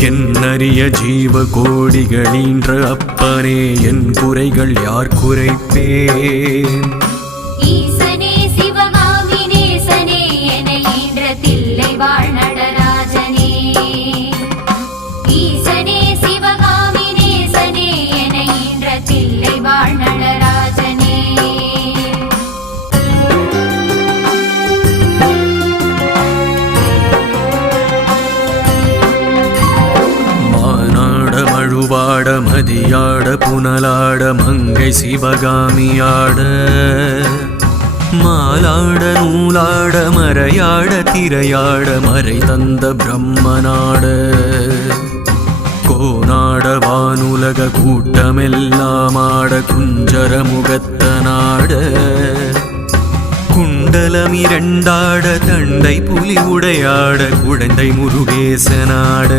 என்னறிய ஜீவ கோடிகளீன்ற அப்பனே என் குறைகள் யார் குறைப்பேன்? ஈசனே சிவகாமி நேசனே என ஈன்ற தில்லை வாழ் நடராஜனே. ஈசனே சிவகாமி நேசனே என ஈன்ற தில்லை வாழ் நடராஜனே. மழுவாட மதியாட புனலாட மங்கை சிவகாமியாட மாலாட நூலாட மறையாட திரையாட மறை தந்த பிரம்மனாட கோனாட வானுலக கூட்டமெல்லாம் ஆட குஞ்சர முகத்தனாட குண்டலமிரண்டாட தண்டை புலி உடையாட குழந்தை முருகேசனாட